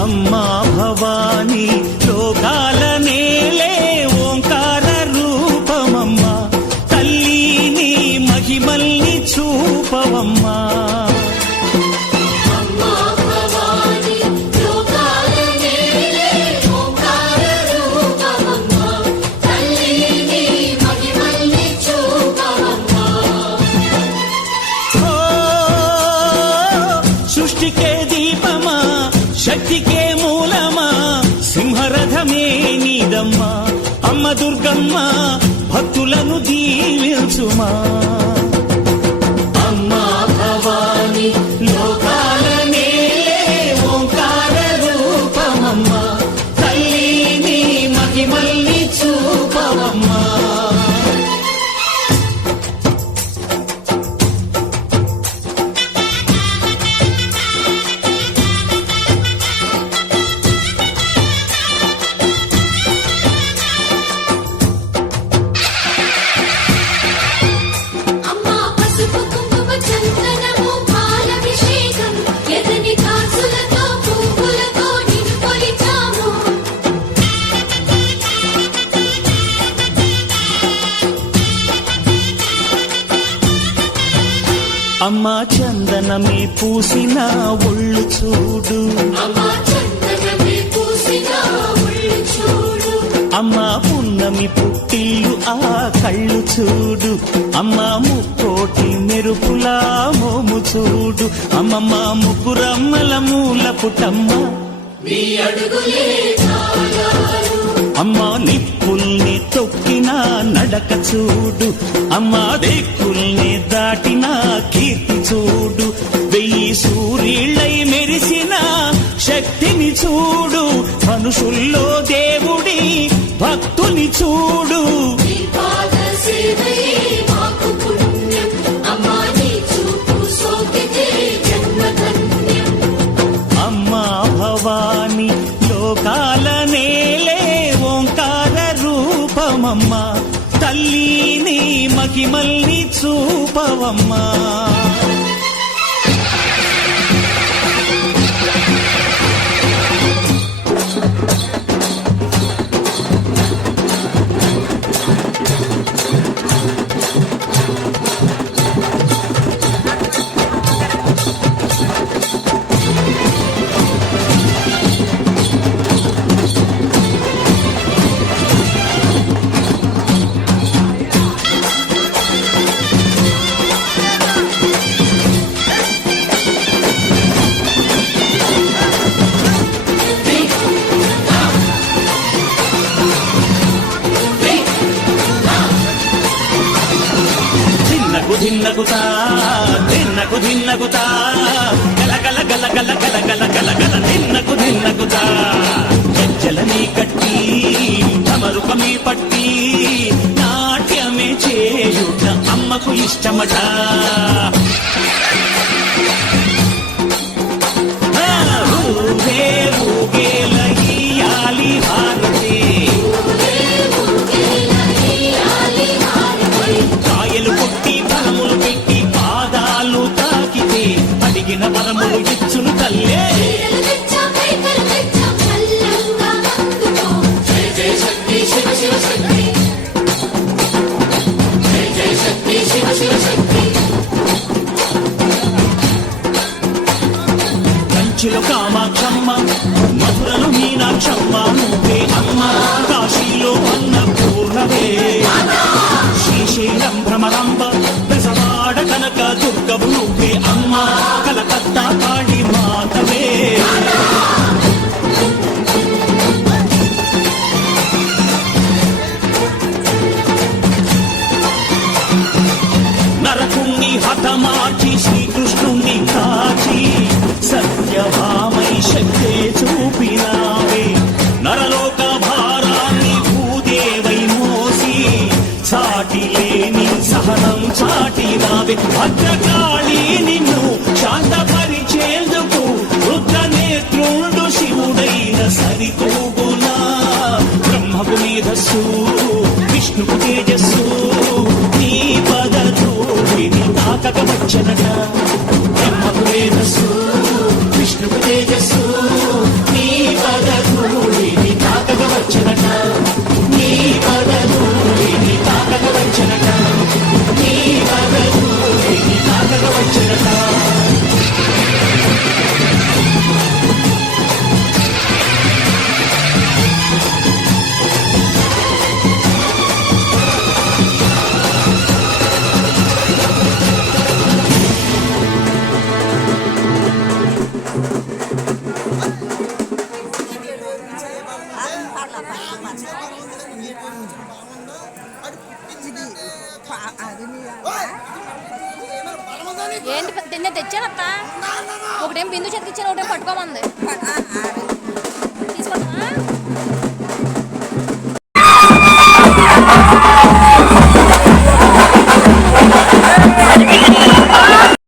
అమ్మా భవానీ లోకాల నేలే ఓంకార రూపమమ్మా, తల్లి నీ మహిమల్ని చూపవమ్మా. సృష్టికే దీపమా, శక్తికే మూలమా, సింహరథమే నీదమ్మా. అమ్మ దుర్గమ్మ భక్తులను దీవించుమా. అమ్మా భవానీ లోకాల నేలే ఓంకార రూపమమ్మా, తల్లి నీ మహిమల్ని చూపవమ్మా. అమ్మా చందనమే పూసిన ఒళ్ళు చూడు, అమ్మా పున్నమి పుట్టిల్లు ఆ కళ్ళు చూడు, అమ్మా ముక్కోటి మెరుపులా మోము చూడు. అమ్మమ్మ ముగ్గురమ్మల మూల పుటమ్మ, అమ్మా నిప్పుల్ని తొక్కిన నడక చూడు, అమ్మా దిక్కుల్ని దాటిన కీర్తి చూడు. 1000 సూర్యుళ్ళై మెరిసిన శక్తిని చూడు, మనుషుల్లో దేవుడి భక్తుని చూడు. అమ్మా భవానీ లోకాల నేలే ఓంకార రూపమమ్మా, తల్లి నీ మహిమల్ని చూపవమ్మా. ధిన్నగుతా ధిన్నగు ధిన్నగుతా గల గల గల గల గల గల గల గల ధిన్నగు ధిన్నగుతా. గజ్జలనీ కట్టి తమరుకమీ పట్టి నాట్యమే చేయుట అమ్మకు ఇష్టమట. ఊగే ఊగేల ఇయ్యాలి హారతి, కాయలు కొట్టి ఫలములు పెట్టి పాదాలు తాకితే అడిగిన వరములు ఇచ్చును తల్లే. కంచిలో కామాక్షమ్మ, మధురలో మీనాక్షమ్మ నువ్వే అమ్మ, కాశీలో అన్నపూర్ణవే, శ్రీశైలం భ్రమరాంబ, బెజవాడ కనక దుర్గవు నువ్వే అమ్మ, కలకత్తా కాళీ మాతవే. నరకుణ్ణి హతమార్చి శ్రీకృష్ణుణ్ణి రావే భద్రకాళి నిన్ను శాంతపరిచేందుకు రుద్రనేత్రుండు శివుడైన సరితూగులా బ్రహ్మకు మేధస్సు విష్ణుకు తేజస్సు నీ పదధూళిని తాకక వచ్చనట బ్రహ్మకు మేధస్సు విష్ణుకు తేజస్సు నీ పదధూళిని తాకక వచ్చనట నీ పదధూళిని తాకక వచ్చనట నీ పదధూళిని తాకక వచ్చనట ఏంటి తిన్న తెచ్చానత్త ఒకటేం బిందు చెతికిచ్చాను ఒకటేం పట్టుకోమంది